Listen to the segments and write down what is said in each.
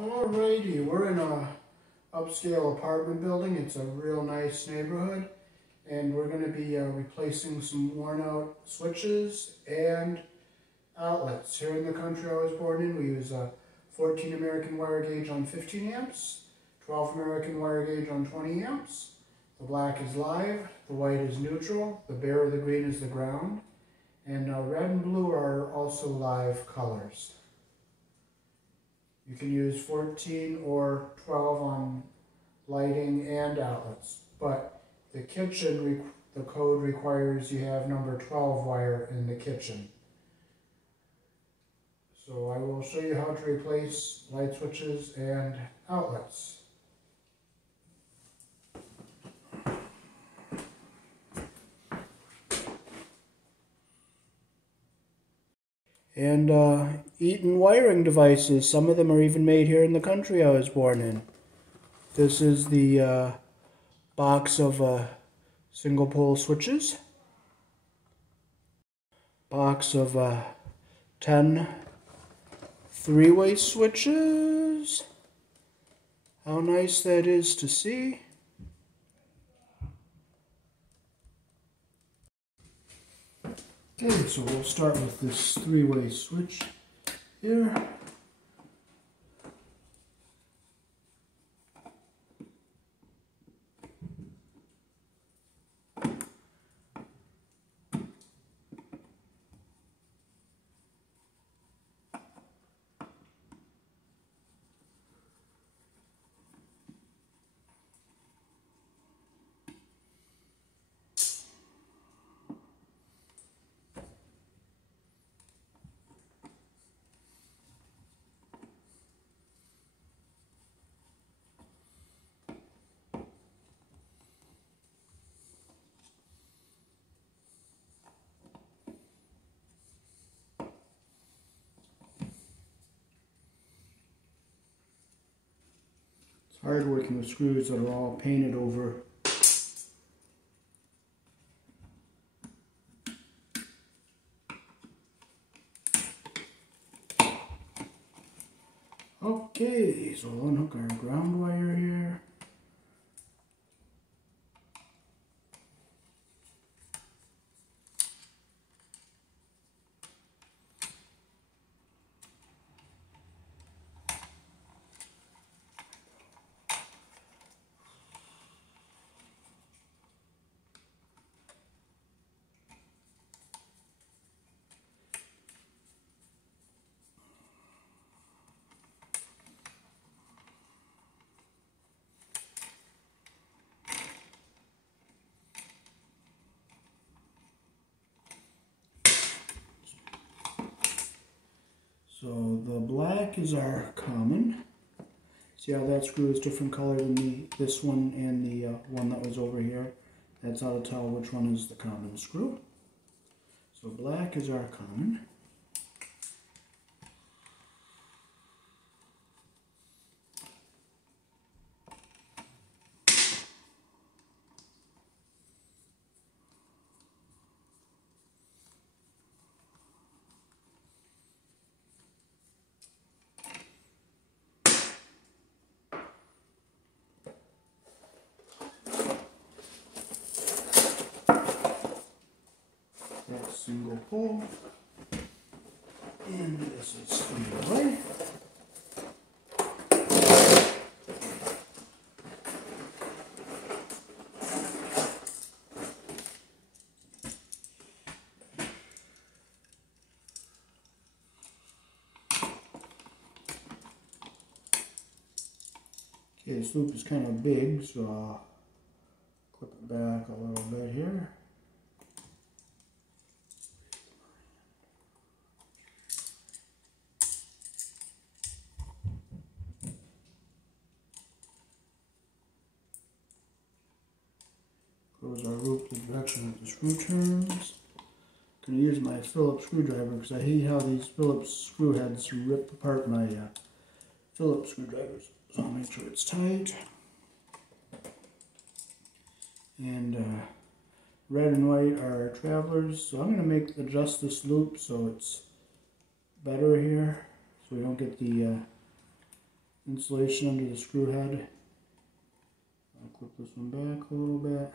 Alrighty, we're in a upscale apartment building. It's a real nice neighborhood, and we're going to be replacing some worn out switches and outlets. Here in the country I was born in, we use a 14 American wire gauge on 15 amps, 12 American wire gauge on 20 amps. The black is live, the white is neutral, the bare or the green is the ground, and red and blue are also live colors. You can use 14 or 12 on lighting and outlets, but the kitchen, the code requires you have number 12 wire in the kitchen. So I will show you how to replace light switches and outlets. And Eaton wiring devices, some of them are even made here in the country I was born in. This is the box of single pole switches. Box of 10 three-way switches. How nice that is to see. Okay, so we'll start with this three-way switch here. It's hard working with screws that are all painted over. Okay, so we'll unhook our ground wire here. So the black is our common. See how that screw is different color than this one and the one that was over here? That's how to tell which one is the common screw. So black is our common. That's single pole, and this is three-way. Okay, this loop is kind of big, so I'll clip it back a little bit here. Goes our loop the direction that the screw turns. I'm going to use my Phillips screwdriver because I hate how these Phillips screw heads rip apart my Phillips screwdrivers. So I'll make sure it's tight. And red and white are travelers. So I'm going to adjust this loop so it's better here, so we don't get the insulation under the screw head. I'll clip this one back a little bit.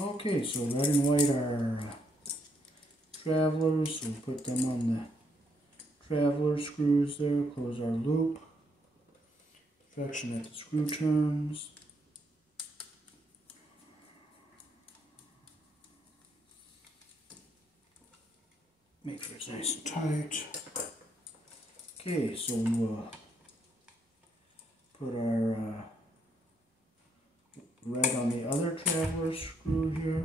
Okay, so red and white are travelers, so we put them on the traveler screws there, close our loop, friction at the screw turns. Make sure it's nice and tight. Okay, so we'll put our red on the other traveler screw here.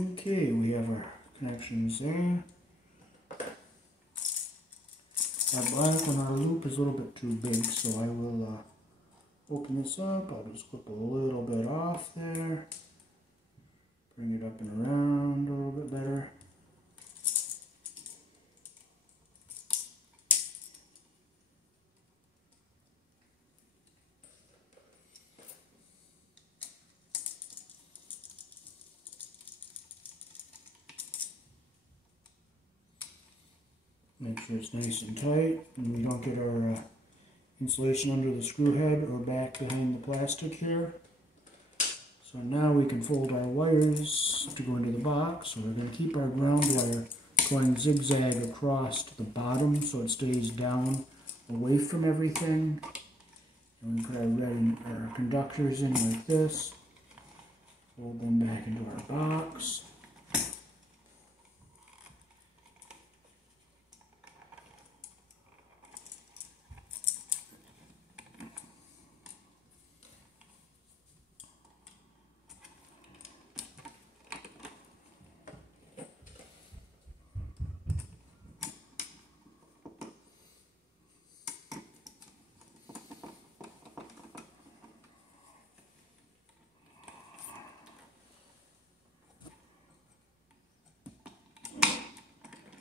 Okay, we have our connections there. That black on our loop is a little bit too big, so I will open this up. I'll just clip a little bit off there. Bring it up and around a little bit better. Make sure it's nice and tight and we don't get our insulation under the screw head or back behind the plastic here. So now we can fold our wires to go into the box. So we're going to keep our ground wire going zigzag across to the bottom so it stays down away from everything. And we put our conductors in like this. Fold them back into our box.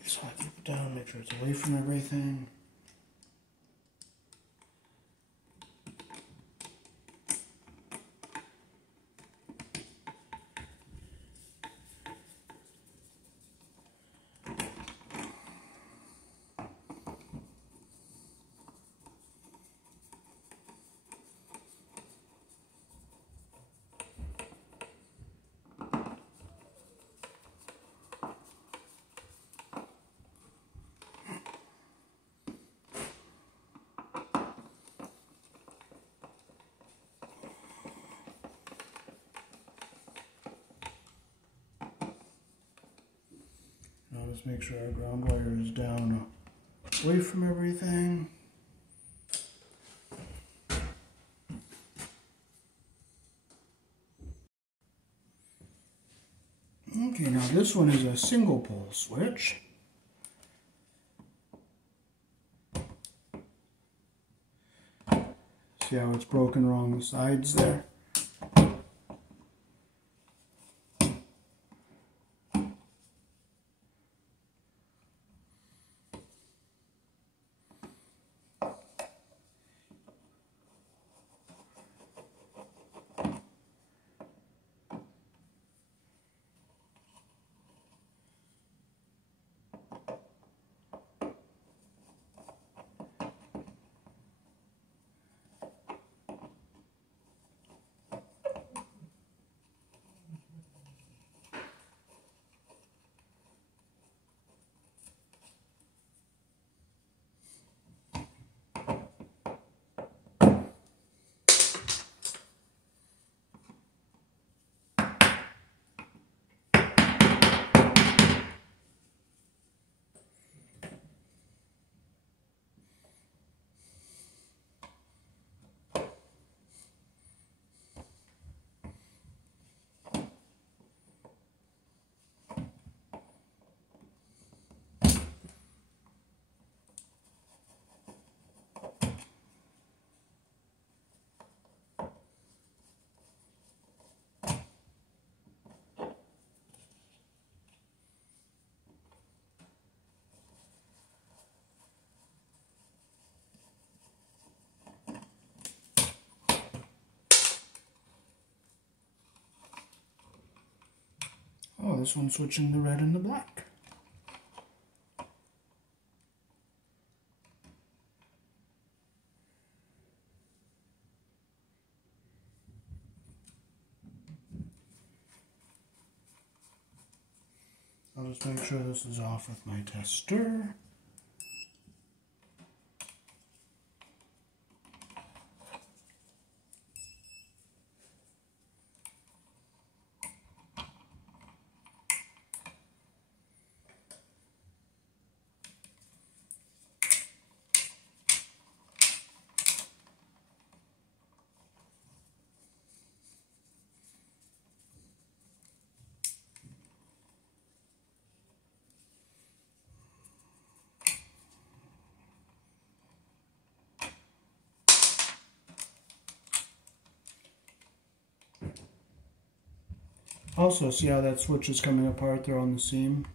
So I keep it down, make sure it's away from everything. Now let's make sure our ground wire is down away from everything. Okay, now this one is a single pole switch. See how it's broken along the sides there? Oh, this one's switching the red and the black. I'll just make sure this is off with my tester. Also, see how that switch is coming apart there on the seam?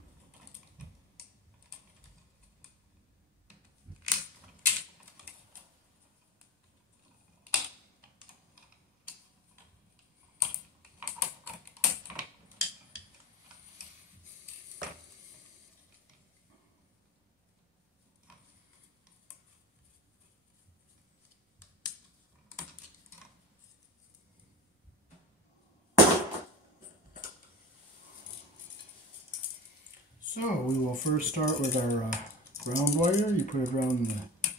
So we will first start with our ground wire. You put it around the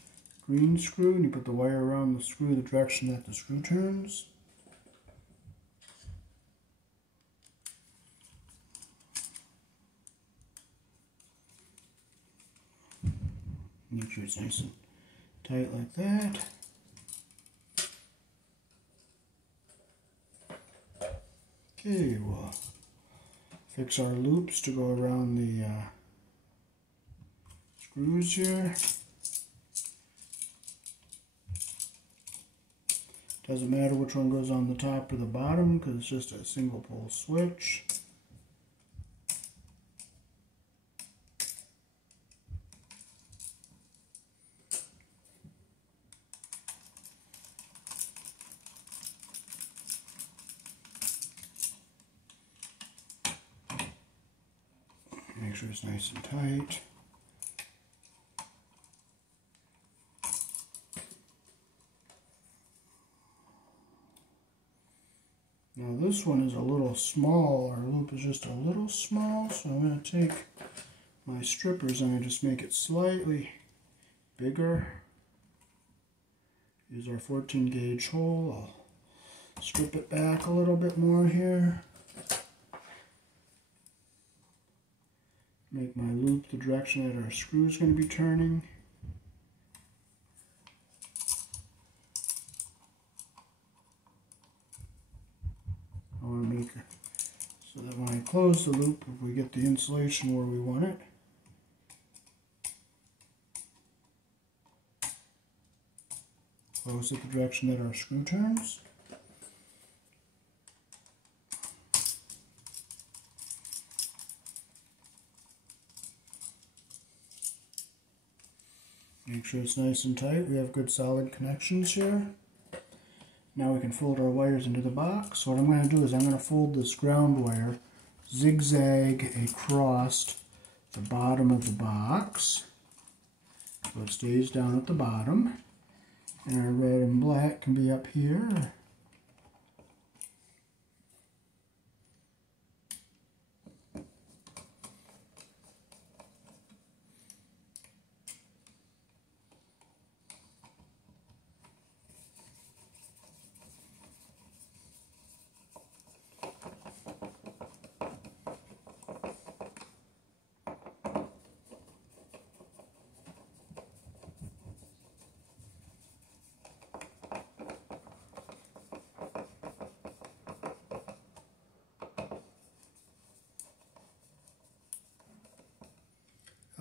green screw and you put the wire around the screw the direction that the screw turns. Make sure it's nice and tight like that. Okay, we'll fix our loops to go around the screws here. Doesn't matter which one goes on the top or the bottom because it's just a single pole switch. Make sure it's nice and tight. Now this one is a little small, our loop is just a little small, so I'm going to take my strippers and I'm going to just make it slightly bigger. Use our 14 gauge hole, I'll strip it back a little bit more here. Make my loop the direction that our screw is going to be turning. I want to make it so that when I close the loop, if we get the insulation where we want it, close it the direction that our screw turns. Make sure it's nice and tight. We have good solid connections here. Now we can fold our wires into the box. So what I'm going to do is I'm going to fold this ground wire zigzag across the bottom of the box so it stays down at the bottom. And our red and black can be up here.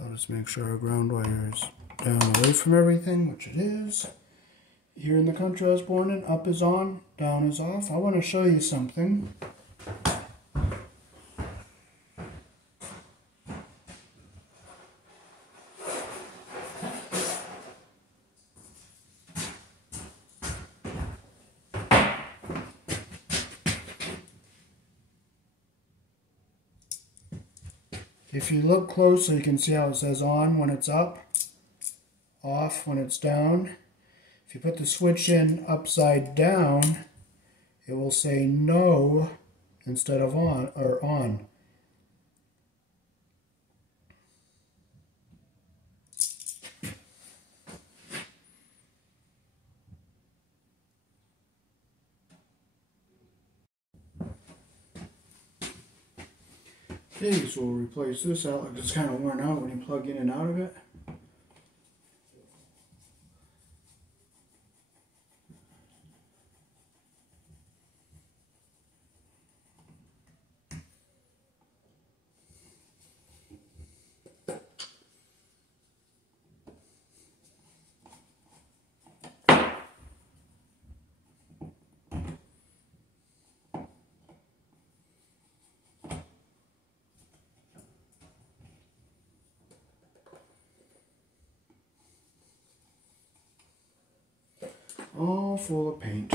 I'll just make sure our ground wire is down away from everything, which it is. Here in the country I was born in, up is on, down is off. I want to show you something. If you look closely, you can see how it says on when it's up, off when it's down. If you put the switch in upside down, it will say no instead of on or on. Okay, so we'll replace this out. It's kind of worn out when you plug in and out of it. All full of paint.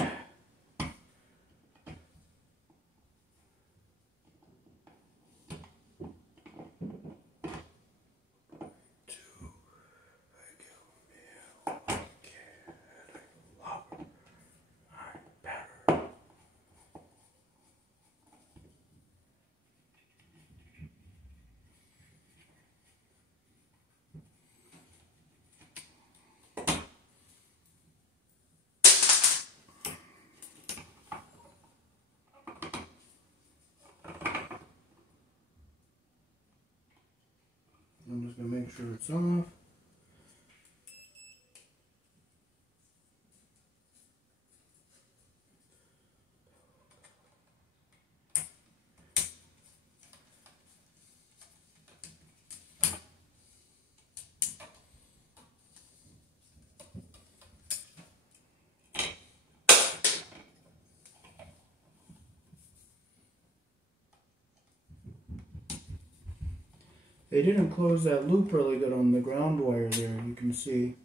I'm just going to make sure it's off. They didn't close that loop really good on the ground wire there, you can see.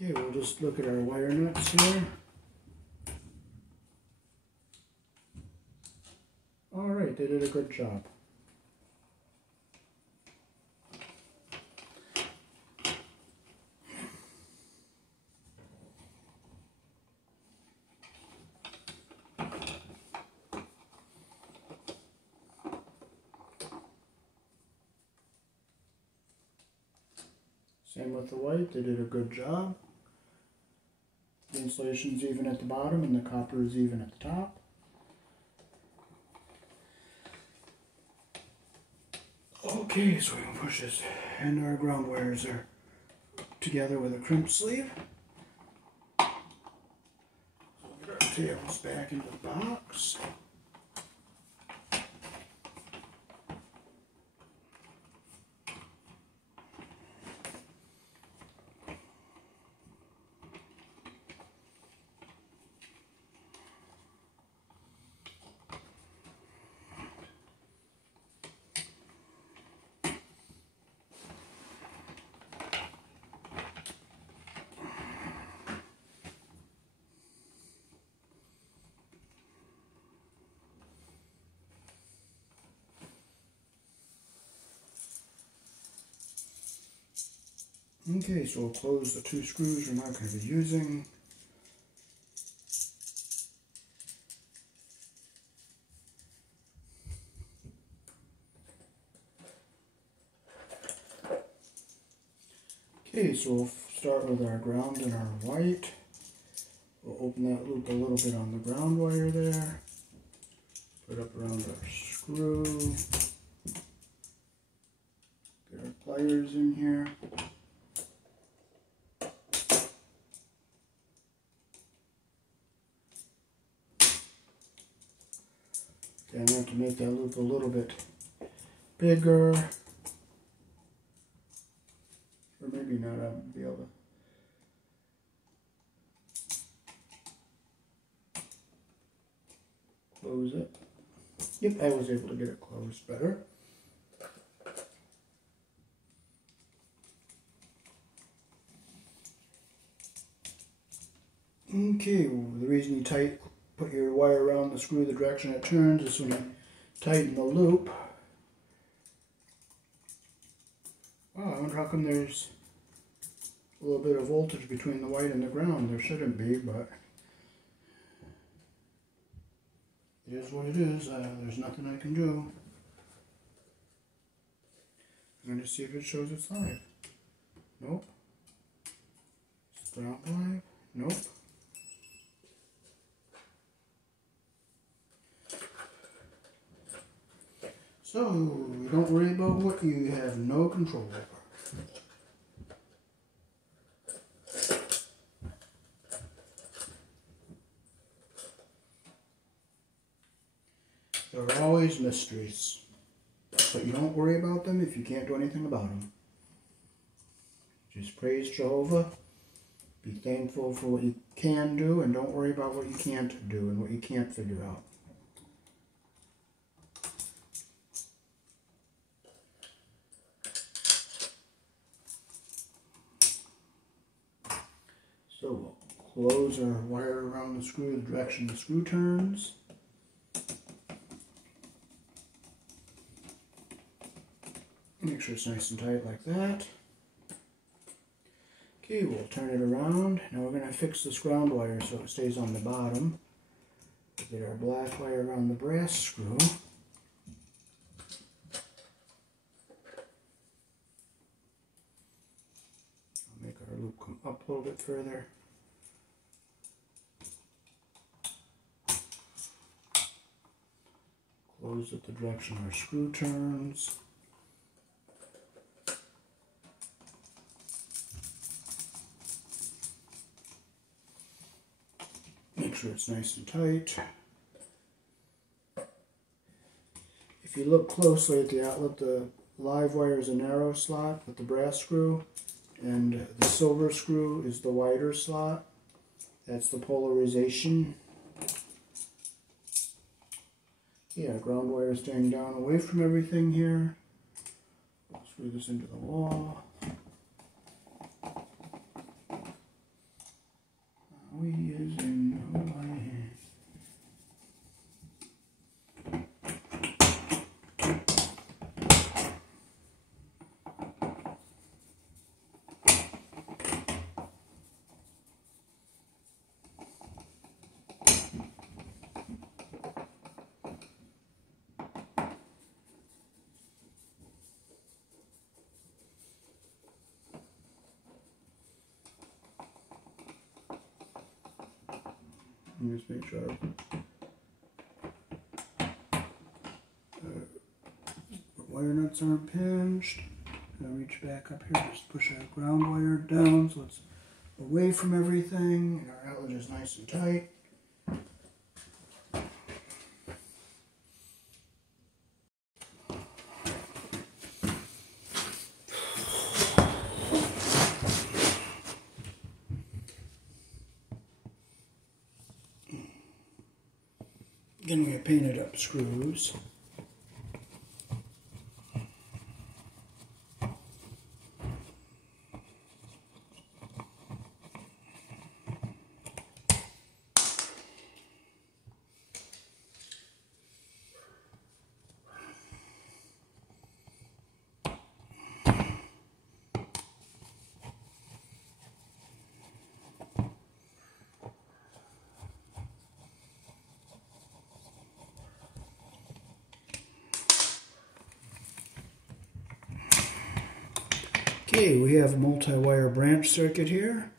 Okay, we'll just look at our wire nuts here. Alright, they did a good job. Same with the white, they did a good job. The insulation's even at the bottom and the copper is even at the top. Okay, so we can push this, and our ground wires are together with a crimp sleeve. So we'll get our tails back into the box. Okay, so we'll close the two screws we're not going to be using. Okay, so we'll start with our ground and our white. We'll open that loop a little bit on the ground wire there. Put it up around our screw. Get our pliers in here. Okay, I'm going to have to make that loop a little bit bigger. Or maybe not, I'll be able to Close it. Yep, I was able to get it closed better. Okay, well, the reason you put your wire around the screw the direction it turns is when you tighten the loop. Wow, I wonder how come there's a little bit of voltage between the white and the ground. There shouldn't be, but it is what it is. There's nothing I can do. I'm going to see if it shows it's live. Nope. Is it not live? Nope. So, don't worry about what you have no control over. There are always mysteries, but you don't worry about them if you can't do anything about them. Just praise Jehovah, be thankful for what you can do, and don't worry about what you can't do and what you can't figure out. So we'll close our wire around the screw the direction the screw turns. Make sure it's nice and tight like that. Okay, we'll turn it around. Now we're going to fix this ground wire so it stays on the bottom. We'll get our black wire around the brass screw. I'll make our loop come up a little bit further. Close at the direction our screw turns. Make sure it's nice and tight. If you look closely at the outlet, the live wire is a narrow slot with the brass screw, and the silver screw is the wider slot. That's the polarization. Yeah, ground wire is staying down away from everything here. I'll screw this into the wall. We using Hawaii. Just make sure wire nuts aren't pinched. Now reach back up here, just push our ground wire down so it's away from everything, and our outlet is nice and tight. Again, we have painted up screws. Okay, we have a multi-wire branch circuit here.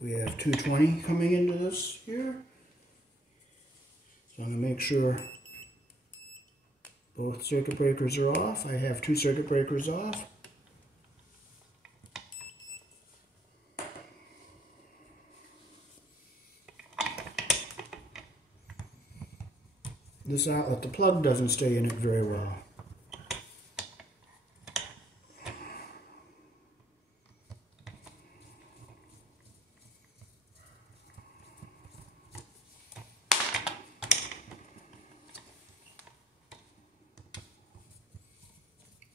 We have 220 coming into this here. So I'm going to make sure both circuit breakers are off. I have 2 circuit breakers off. This outlet, the plug doesn't stay in it very well.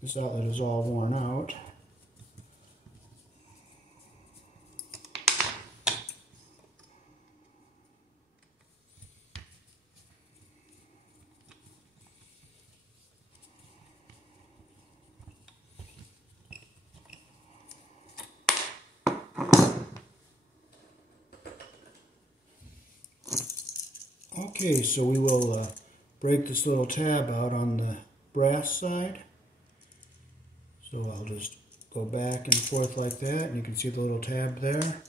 This outlet is all worn out. Okay, so we will break this little tab out on the brass side. So I'll just go back and forth like that, and you can see the little tab there.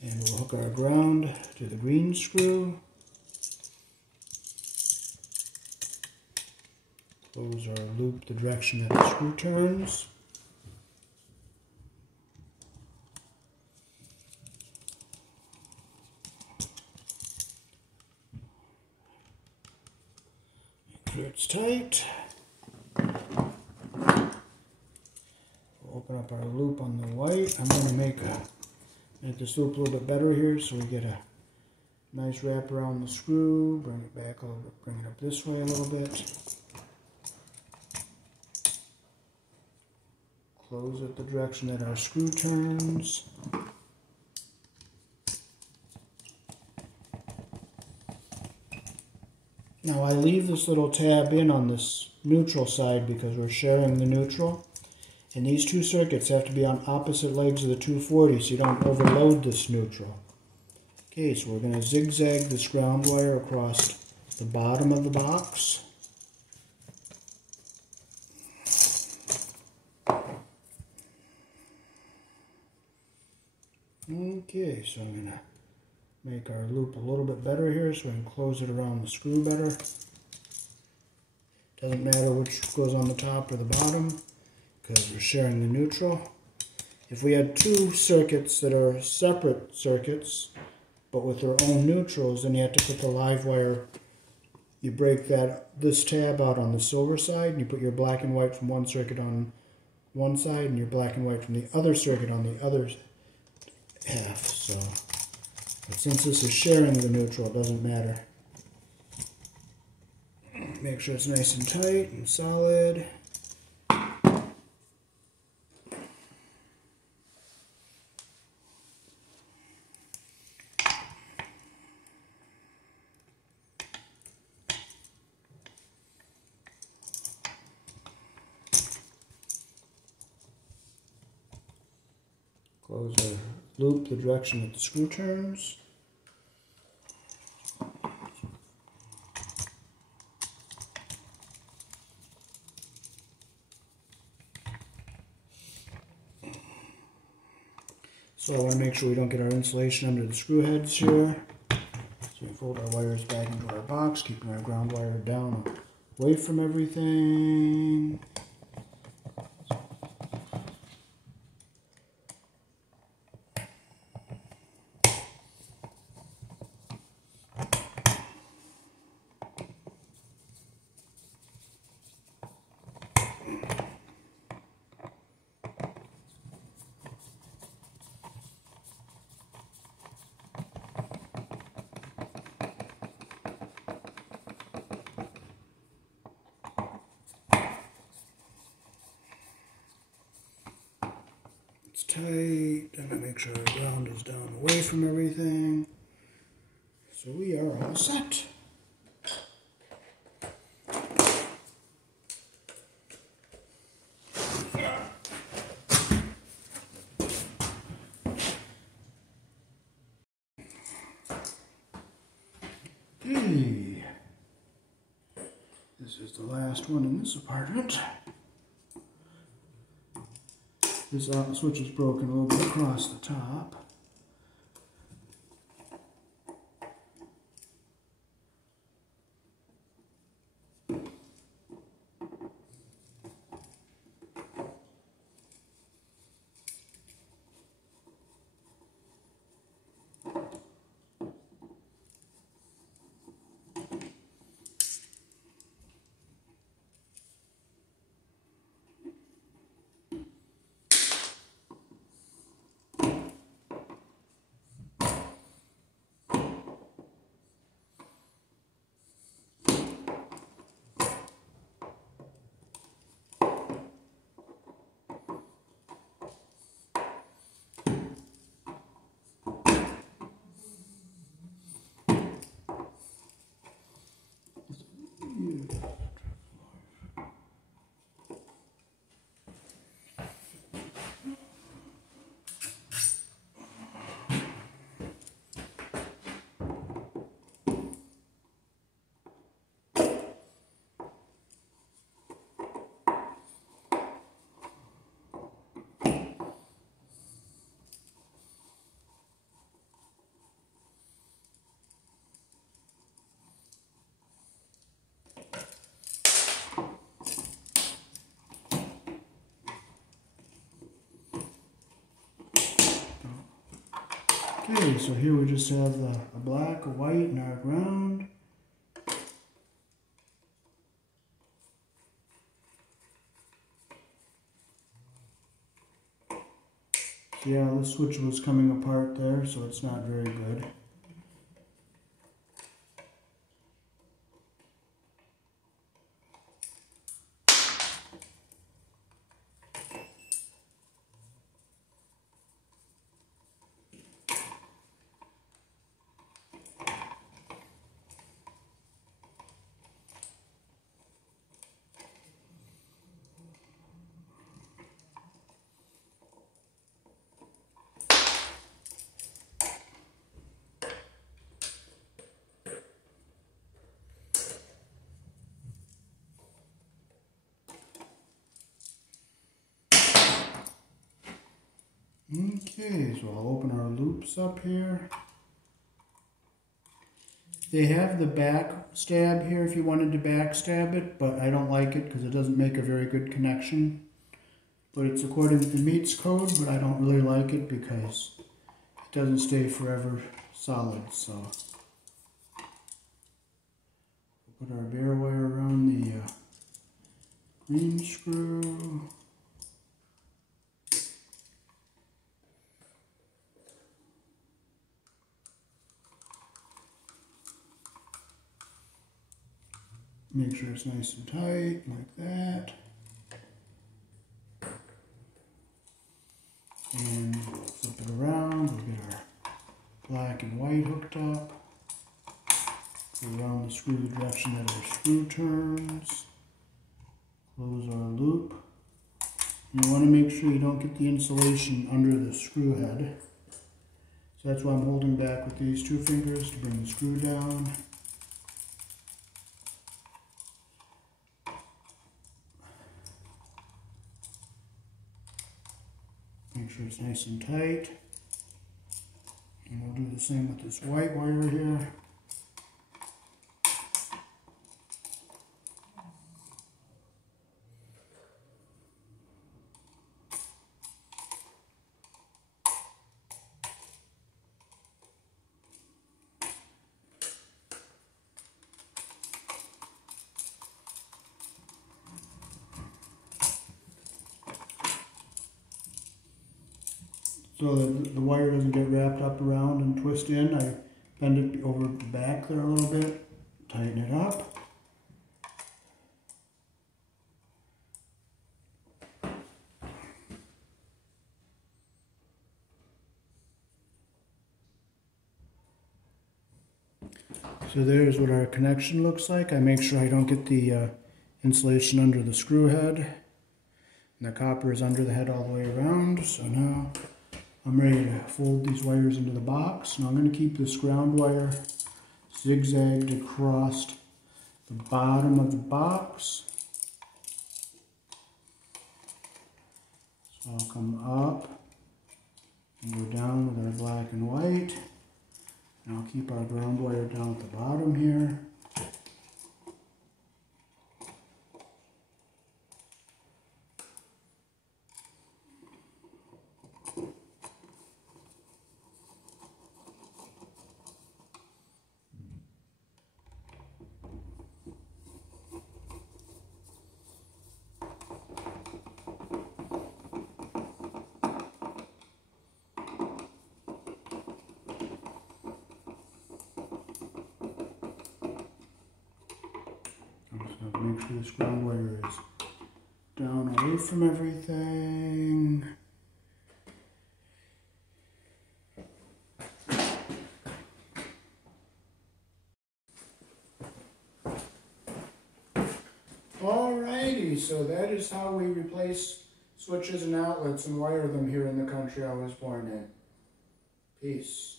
And we'll hook our ground to the green screw. Close our loop the direction that the screw turns. Make sure it's tight. Open up our loop on the white. I'm going to make this loop a little bit better here, so we get a nice wrap around the screw. Bring it back a little bit, bring it up this way a little bit. Close it the direction that our screw turns. Now I leave this little tab in on this neutral side because we're sharing the neutral. And these two circuits have to be on opposite legs of the 240 so you don't overload this neutral. Okay, so we're going to zigzag this ground wire across the bottom of the box. Okay, so I'm going to make our loop a little bit better here so we can close it around the screw better. Doesn't matter which goes on the top or the bottom, because we're sharing the neutral. If we had two circuits that are separate circuits, but with their own neutrals, then you have to put the live wire, you break this tab out on the silver side, and you put your black and white from one circuit on one side, and your black and white from the other circuit on the other half. So, but since this is sharing the neutral, it doesn't matter. Make sure it's nice and tight and solid. Close our loop the direction that the screw turns. So I want to make sure we don't get our insulation under the screw heads here. So we fold our wires back into our box, keeping our ground wire down away from everything. It's tight, and I make sure our ground is down away from everything. So we are all set. Okay. This is the last one in this apartment. This switch is broken a little bit across the top. Okay, so here we just have a black, a white, and our ground. So yeah, the switch was coming apart there, so it's not very good. Okay, so I'll open our loops up here. They have the back stab here if you wanted to backstab it, but I don't like it because it doesn't make a very good connection. But it's according to the meets code, but I don't really like it because it doesn't stay forever solid. So put our bare wire around the green screw. Make sure it's nice and tight, like that. And flip it around, we'll get our black and white hooked up. Go around the screw the direction that our screw turns. Close our loop. And you want to make sure you don't get the insulation under the screw head. So that's why I'm holding back with these two fingers to bring the screw down. Make sure it's nice and tight. And we'll do the same with this white wire here. So that the wire doesn't get wrapped up around and twist in, I bend it over the back there a little bit, tighten it up. So there's what our connection looks like. I make sure I don't get the insulation under the screw head. And the copper is under the head all the way around. So now I'm ready to fold these wires into the box. Now I'm going to keep this ground wire zigzagged across the bottom of the box. So I'll come up and go down with our black and white. And I'll keep our ground wire down at the bottom here. So make sure this ground wire is down away from everything. Alrighty, so that is how we replace switches and outlets and wire them here in the country I was born in. Peace.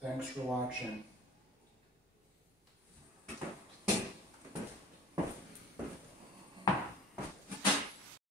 Thanks for watching.